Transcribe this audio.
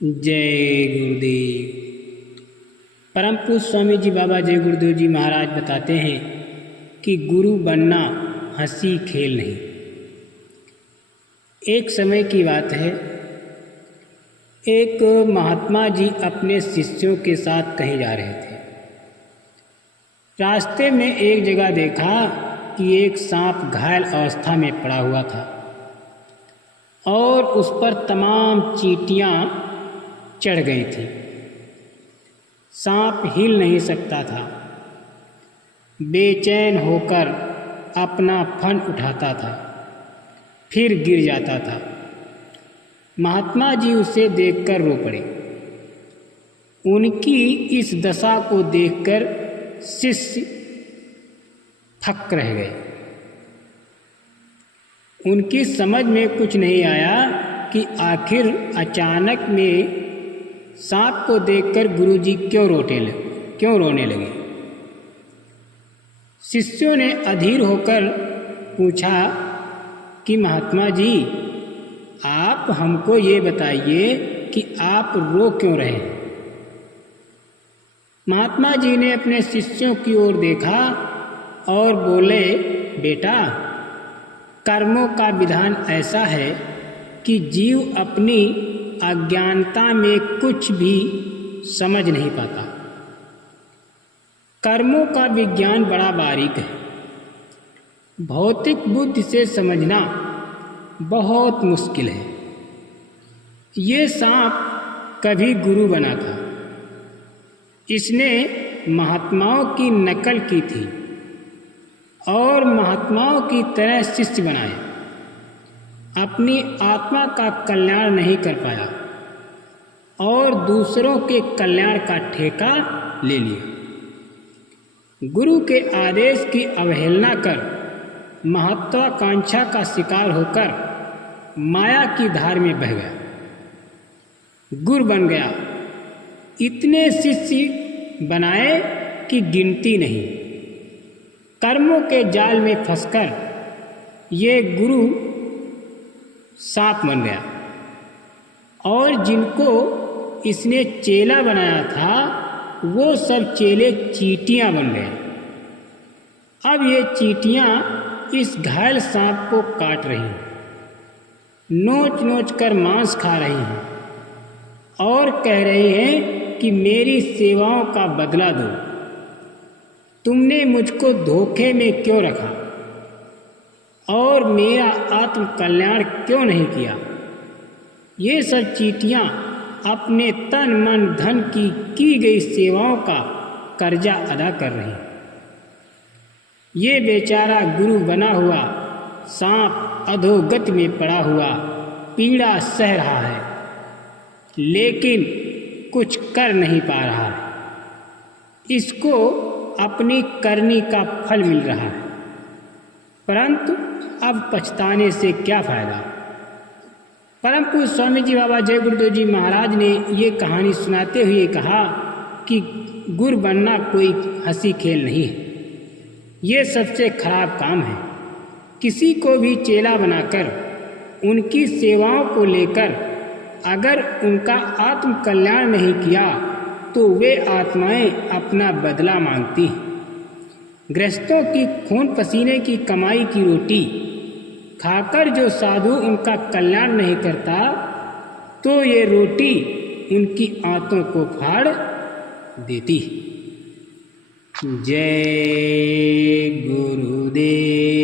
जय गुरुदेव। परम पूज्य स्वामी जी बाबा जय गुरुदेव जी महाराज बताते हैं कि गुरु बनना हंसी खेल नहीं। एक समय की बात है, एक महात्मा जी अपने शिष्यों के साथ कहीं जा रहे थे। रास्ते में एक जगह देखा कि एक सांप घायल अवस्था में पड़ा हुआ था और उस पर तमाम चींटियां चढ़ गई थी। सांप हिल नहीं सकता था, बेचैन होकर अपना फन उठाता था, फिर गिर जाता था। महात्मा जी उसे देखकर रो पड़े। उनकी इस दशा को देखकर शिष्य थक रह गए। उनकी समझ में कुछ नहीं आया कि आखिर अचानक में सांप को देखकर गुरुजी क्यों रोने लगे। शिष्यों ने अधीर होकर पूछा कि महात्मा जी, आप हमको ये बताइए कि आप रो क्यों रहे हैं। महात्मा जी ने अपने शिष्यों की ओर देखा और बोले, बेटा, कर्मों का विधान ऐसा है कि जीव अपनी अज्ञानता में कुछ भी समझ नहीं पाता। कर्मों का विज्ञान बड़ा बारीक है। भौतिक बुद्धि से समझना बहुत मुश्किल है। ये सांप कभी गुरु बना था। इसने महात्माओं की नकल की थी और महात्माओं की तरह शिष्य बनाए। अपनी आत्मा का कल्याण नहीं कर पाया और दूसरों के कल्याण का ठेका ले लिया। गुरु के आदेश की अवहेलना कर महत्वाकांक्षा का शिकार होकर माया की धार में बह गया, गुरु बन गया। इतने शिष्य बनाए कि गिनती नहीं। कर्मों के जाल में फंसकर ये गुरु सांप बन गया और जिनको इसने चेला बनाया था वो सब चेले चींटियां बन गए। अब ये चींटियां इस घायल सांप को काट रही हैं, नोच नोच कर मांस खा रही हैं और कह रही हैं कि मेरी सेवाओं का बदला दो। तुमने मुझको धोखे में क्यों रखा और मेरा आत्म कल्याण क्यों नहीं किया। ये सब चींटियां अपने तन मन धन की गई सेवाओं का कर्जा अदा कर रही हैं। ये बेचारा गुरु बना हुआ सांप अधोगति में पड़ा हुआ पीड़ा सह रहा है, लेकिन कुछ कर नहीं पा रहा है। इसको अपनी करनी का फल मिल रहा है, परंतु अब पछताने से क्या फायदा। परम पूज्य स्वामी जी बाबा जय गुरुदेव जी महाराज ने ये कहानी सुनाते हुए कहा कि गुरु बनना कोई हंसी खेल नहीं है। ये सबसे खराब काम है। किसी को भी चेला बनाकर उनकी सेवाओं को लेकर अगर उनका आत्म कल्याण नहीं किया तो वे आत्माएं अपना बदला मांगती हैं। गृहस्थों की खून पसीने की कमाई की रोटी खाकर जो साधु उनका कल्याण नहीं करता तो ये रोटी उनकी आंतों को फाड़ देती। जय गुरुदेव।